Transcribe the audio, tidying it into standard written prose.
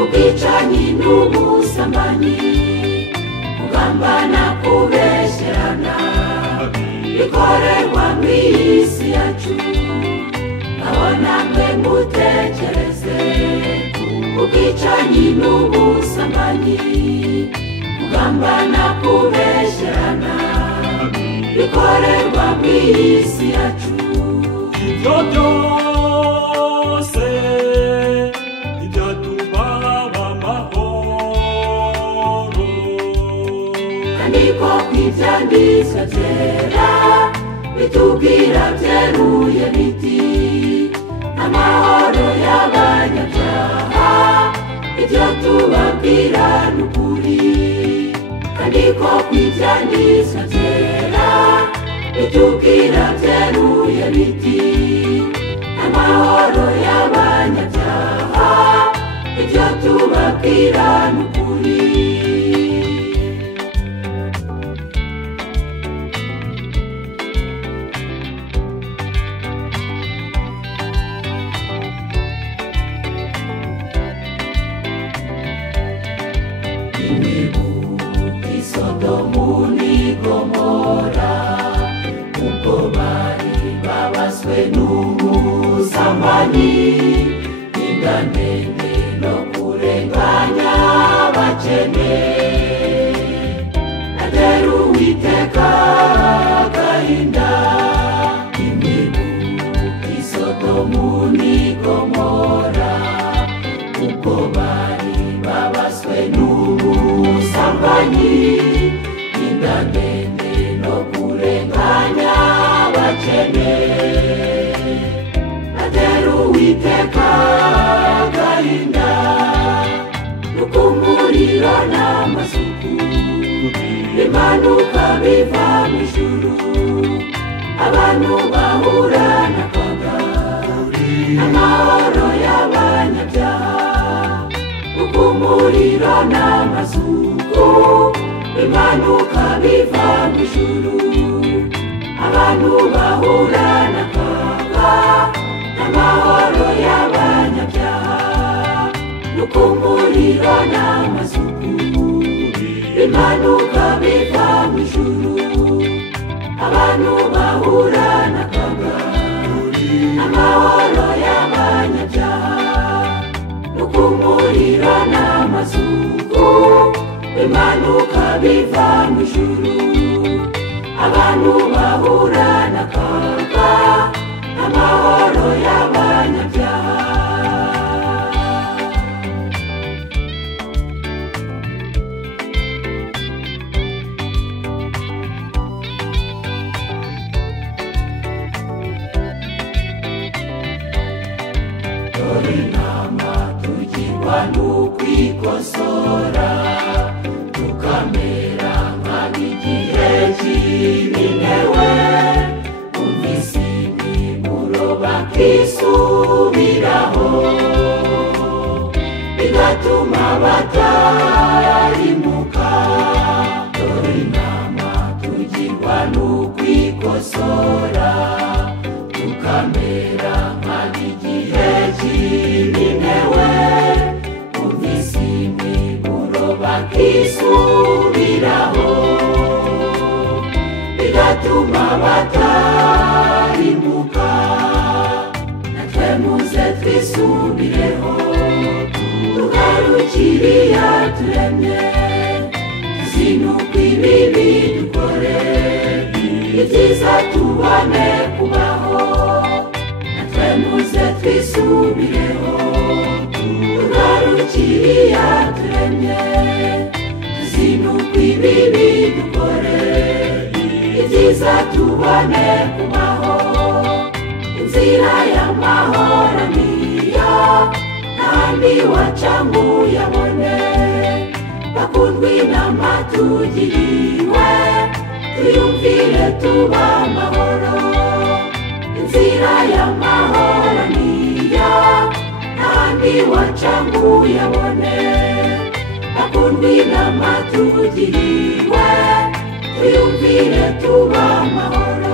ubwicanyi n'ubusambanyi, kugambana kubesherana bikorerwa mw'iyi si yacu. Naho namwe mutekereze ubwicanyi n'ubusambanyi, kugambana kubesherana bikorerwa mw'iyi si yacu. Ibyo byose ibyatubaba amahoro, kandi ko kw'ibyanditswe byera bitubwira byeruye biti amahoro y'abanyabyaha, ibyo tubabwira n'ukuri. Kandi ko kw'ibyanditswe byera bitubwira byeruye biti amahoro y'abanyabyaha, ibyo tubabwira n'ukuri. Imwibuke Sodomu n'i Gomora, ubwo bari babaswe n'ubusambanyi, inda ndende no kurenganya abakene. Atera Uwiteka agahinda. Imwibuke Sodomu n'i Gomora, ubwo bari babaswe n'ubusambanyi, inda ndende no kurenganya abakene. Atera Uwiteka agahinda, nuko umuriro n'amazuku bimanuka biva mu ijuru, abantu bahura n'akaga n'amahoro y'abanyabyaha. Nuko umuriro n'amazuku bimanuka biva mu ijuru, abantu bahura n'akaga n'amahoro y'abanyabyaha. Nuko umuriro n'amazuku bimanuka biva mu ijuru, abantu bahura n'akaga n'amahoro y'abanyabyaha. Nuko umuriro n'amazuku bimanuka biva mu ijuru, abantu bahura n'akaga n'amahoro y'abanyabyaha. Dore inama tugirwa n'ukwikosora, tukamera nk'ab'igihe cy'ibinewe, umvise imiburo bakisubiraho, bigatuma batarimuka. Dore inama tugirwa n'ukwikosora, tukamera nk'ab'igihe cy'ibinewe, umvise imiburo bakisubiraho, bigatuma batarimuka. Natwe muze twisubireho. tugarukiriya turemye tuzinuka ibibi dukore ibyiza tubone kubaho natwe muze twisubireho tugarukiriya turemye tuzinuka ibibi dukore ibyiza tubone kubaho inzira y'amahoro niyo kandi wacangu yabone bakundwa inama tugiriwe tuyumvire tuba amahoro inzira y'amahoro niyo kandi wacangu yabone bakundwa inama tugiriwe tuyumvire tuba amahoro